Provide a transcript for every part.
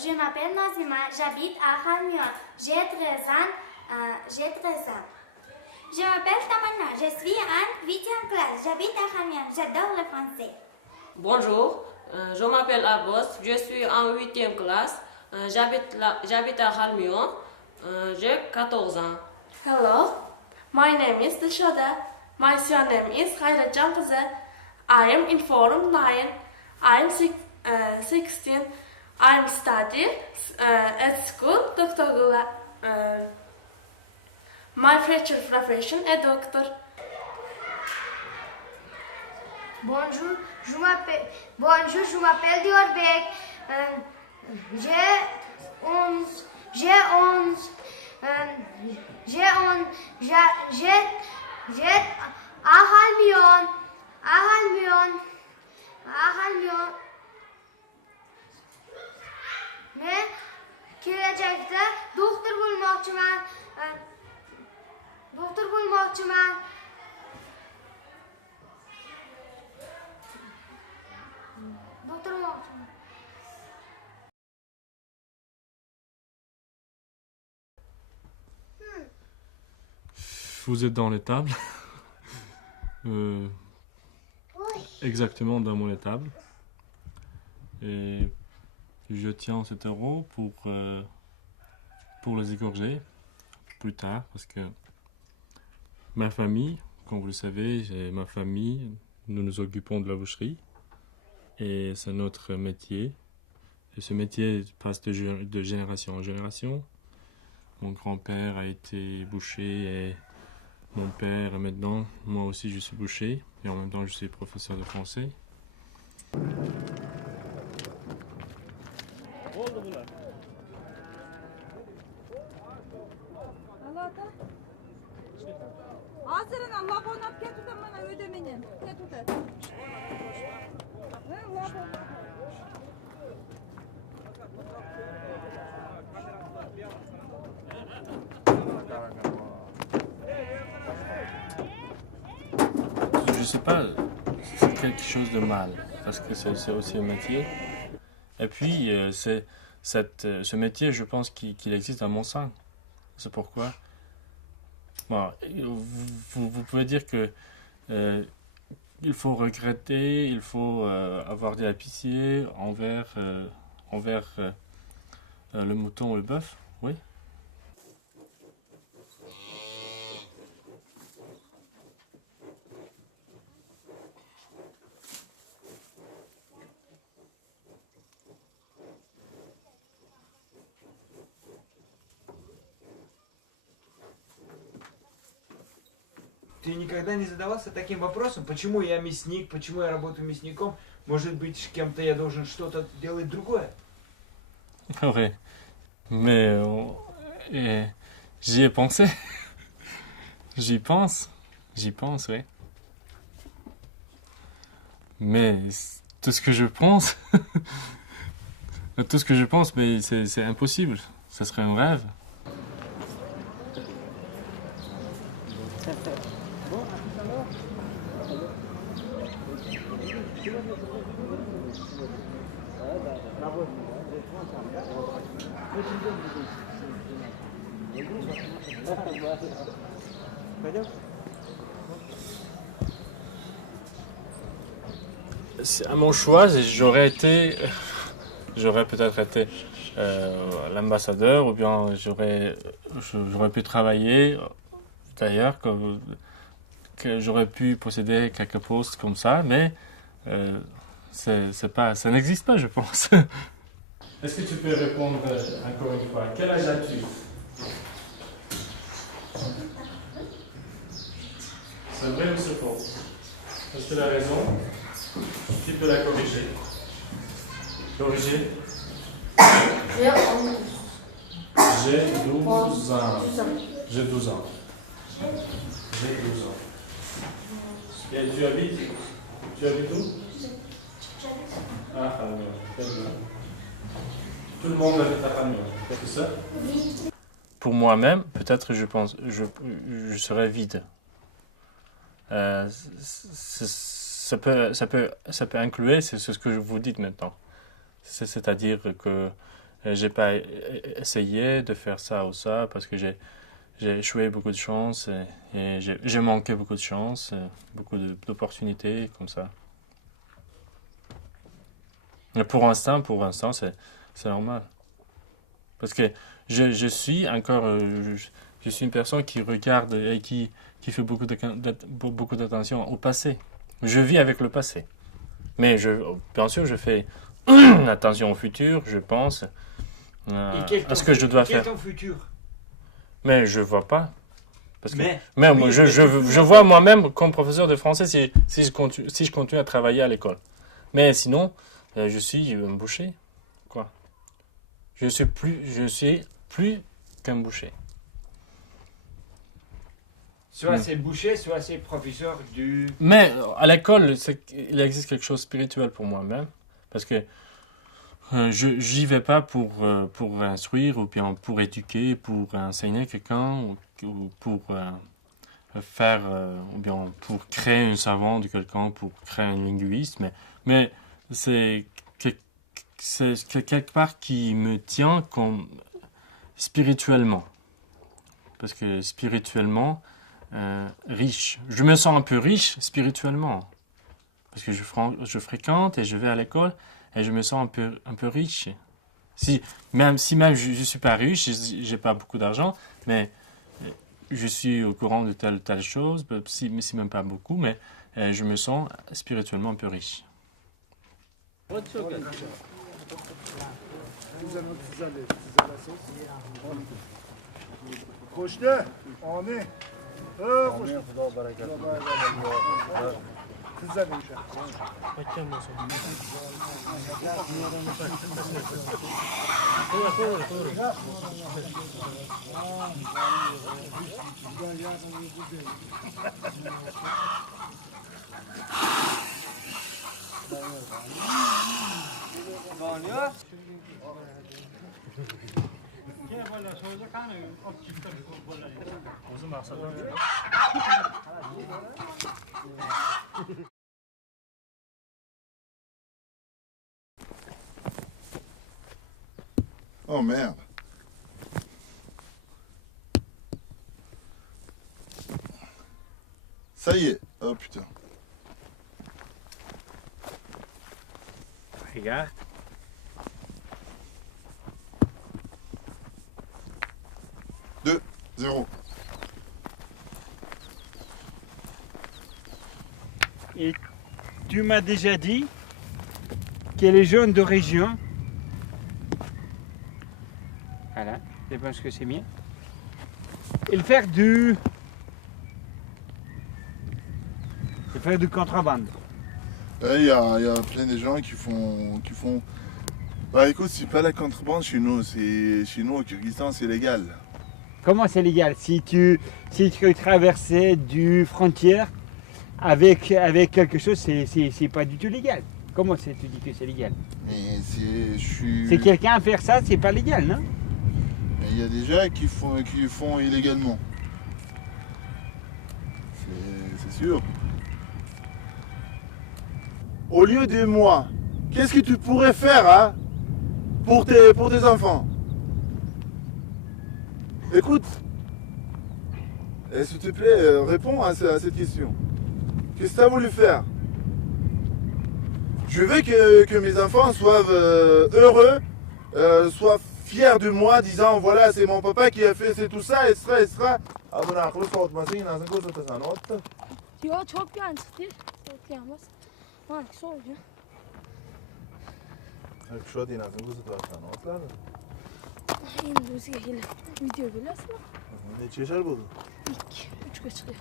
je m'appelle Nazima, j'habite à Khalmion. J'ai 13 ans. Je m'appelle Tamanna, je suis en 8e classe. J'habite à Khalmion, j'adore le français. Bonjour, je m'appelle Abbas, je suis en 8e classe. J'habite à Khalmion. J'ai 14 ans. Hello, my name is Dishoda. My surname is Khayra Jankaza. I am in Forum 9. I am 16. I am studying at school, Dr. Gula. My future profession is doctor. Bonjour, je m'appelle Diorbek. J'ai Ahalmion. Men kelajakda doktor bo'lmoqchiman. Vous êtes dans l'étable. Exactement dans mon étable. Et je tiens cet euro pour les égorger plus tard, parce que ma famille, comme vous le savez, j'ai ma famille, nous nous occupons de la boucherie et c'est notre métier. Et ce métier passe de génération en génération. Mon grand-père a été boucher et mon père, et maintenant, moi aussi je suis boucher et en même temps je suis professeur de français. Hazırın Allah onap ketüden bana ödemenin. Ketüden. Je sais pas, c'est quelque chose de mal, parce que c'est aussi un métier. Et puis, ce métier, je pense qu'il existe dans mon sang. C'est pourquoi. Bon, vous pouvez dire que il faut regretter, il faut avoir de la pitié envers le mouton ou le bœuf, oui. Ты никогда не задавался таким вопросом, почему я мясник, почему я работаю мясником, может быть, с кем-то я должен что-то делать другое? Oui, mais j'y ai pensé. J'y pense, oui. Mais tout ce que je pense, mais c'est impossible. Ça serait un rêve. À mon choix, j'aurais peut-être été l'ambassadeur, ou bien j'aurais pu travailler d'ailleurs, que j'aurais pu posséder quelques postes comme ça, mais ça n'existe pas, je pense. Est-ce que tu peux répondre encore une fois? Quel âge as-tu? C'est vrai ou c'est faux? Est-ce que tu as raison? Tu peux la corriger. Corriger. J'ai 12 ans. J'ai 12 ans. Et tu habites où? Ah, très bien. Tout le monde habite à Khalmion, c'est ça? Oui. Pour moi-même, peut-être je serais vide. Ça peut inclure, c'est ce que vous dites maintenant. C'est-à-dire que j'ai pas essayé de faire ça ou ça parce que j'ai échoué beaucoup de chance et j'ai manqué beaucoup de chance, beaucoup d'opportunités comme ça. Mais pour l'instant, c'est normal. Parce que je suis encore, je suis une personne qui regarde et qui fait beaucoup d'attention au passé. Je vis avec le passé. Mais bien sûr, je fais attention au futur, je pense à ce que je dois faire. Quel est ton futur? Mais je vois pas. Parce que, Mais moi, je vois moi-même comme professeur de français si je continue à travailler à l'école. Mais sinon, je suis un boucher. Quoi. Je suis plus qu'un boucher. Soit c'est boucher, soit c'est professeur du... Mais à l'école, il existe quelque chose de spirituel pour moi-même. Parce que j'y vais pas pour instruire ou bien pour éduquer, pour enseigner quelqu'un ou pour faire ou bien pour créer un savant de quelqu'un, pour créer un linguiste. Mais c'est quelque part qui me tient comme spirituellement. Parce que spirituellement, riche. Je me sens un peu riche spirituellement. Parce que je fréquente et je vais à l'école et je me sens un peu riche. Même si je ne suis pas riche, je n'ai pas beaucoup d'argent, mais je suis au courant de telle chose, mais si même pas beaucoup, mais je me sens spirituellement un peu riche. خوشده آمین خوشده خدا برکت تزن میشه Oh merde. Ça y est. Oh putain. Regarde. Deux, 0. Et tu m'as déjà dit que les jeunes de région, voilà, je pense que c'est bien, ils font du contrebande. Il y a plein de gens qui font... Bah écoute, c'est pas la contrebande chez nous, chez nous au Kyrgyzstan c'est légal. Comment c'est légal? Si tu traversais du frontière avec quelque chose, c'est pas du tout légal. Comment tu dis que c'est légal? Mais c'est quelqu'un à faire ça, c'est pas légal, non? Mais il y a des gens qui le font illégalement. C'est sûr. Au lieu de moi, qu'est-ce que tu pourrais faire hein, pour tes enfants? Écoute, s'il te plaît, réponds à cette question. Qu'est-ce que tu as voulu faire? Je veux que mes enfants soient heureux, soient fiers de moi, disant voilà, c'est mon papa qui a fait c'est tout ça, etc. Ya çok yansıtır. Okuyamaz. Bak soruyor. شاید این از این روز تو قنات لازم این روزی که video biliyorsun. Ne çeşer buldun? 2-3 geçiyor.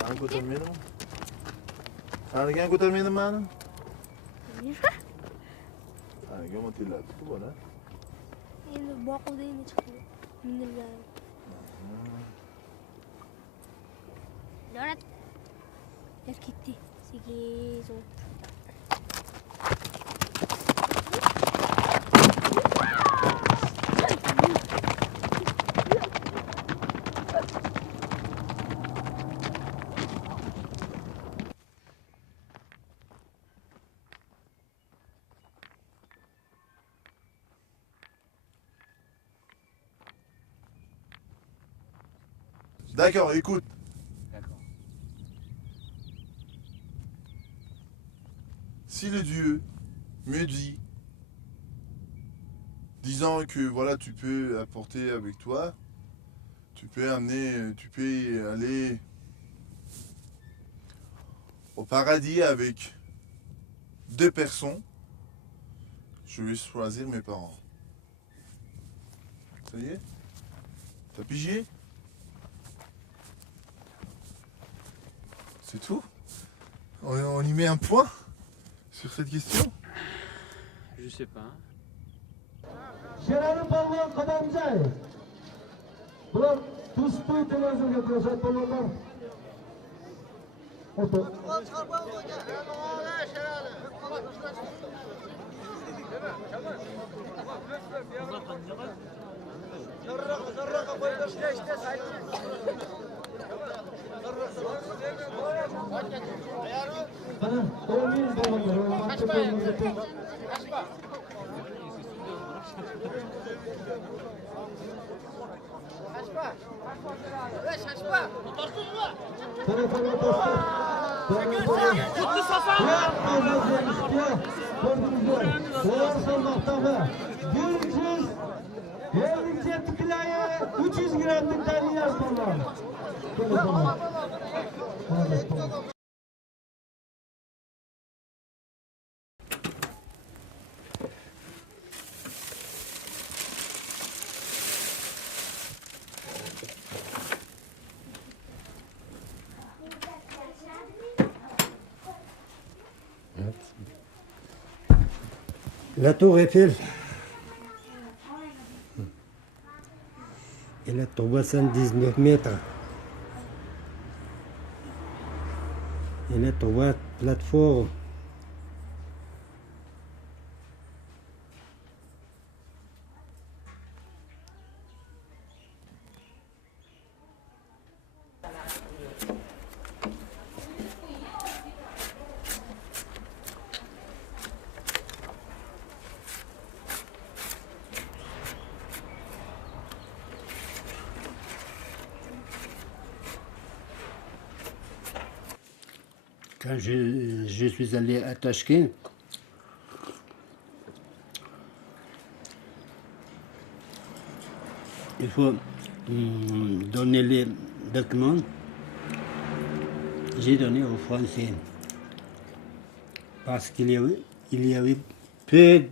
Ben kurtarmayalım. Sen gel kurtarmayalım ben. Niye? Ha, gel motillar. Bu bana. Endi boquvda endi chiqdi. Minilgan. Lorat. Erkekti. 8 10. D'accord, écoute. D'accord. Si le Dieu me dit, disant que voilà, tu peux apporter avec toi, tu peux aller au paradis avec 2 personnes, je vais choisir mes parents. Ça y est? T'as pigé? C'est tout? On y met un point sur cette question? Je sais pas. Şerefli Palman Kadamcı. Bunlar tuzlu televizyon yapıyorlar. Palmanlar. Otur. Bana olmayın palmanlar. Telefonu dostlar. Kutlu Safa. Gelince tıklayı 300 gramlıktan yazdılar. Telefonu. La tour Eiffel, elle est 319 mètres. Elle est 3 plateformes. Quand je suis allé à Tashkent, il faut donner les documents. J'ai donné aux Français parce qu'il y avait peu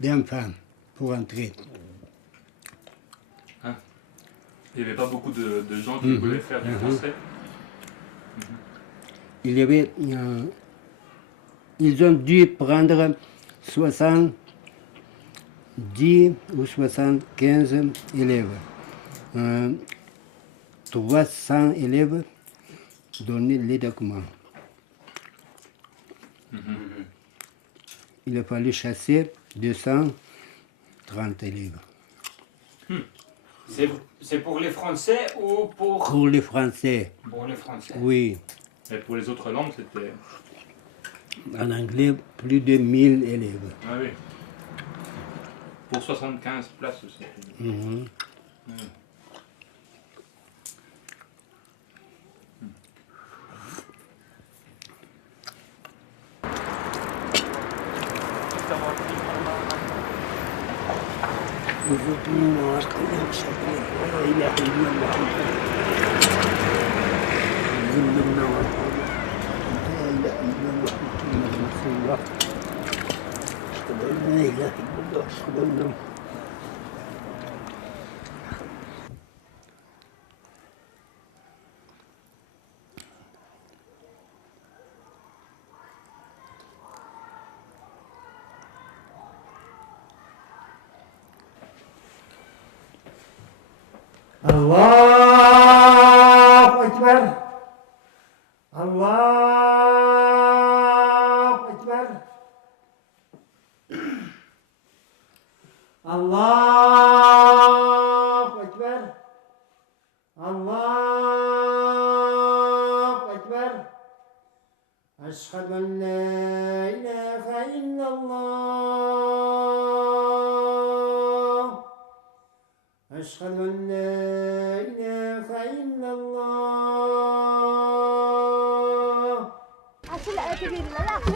d'enfants pour entrer. Ah. Il n'y avait pas beaucoup de gens qui voulaient faire du français. Il y avait, ils ont dû prendre 70 ou 75 élèves. 300 élèves donner les documents. Il a fallu chasser 230 élèves. C'est pour les Français ou pour... Pour les Français. Pour les Français. Oui. Et pour les autres langues, c'était... En anglais, plus de 1000 élèves. Ah oui. Pour 75 places aussi. Allahu Ekber. Allahu Ekber. Allahu Ekber. Allahu Ekber. Eşhedü en la ilahe illallah. Eşhedü en la ilahe illallah. billahi.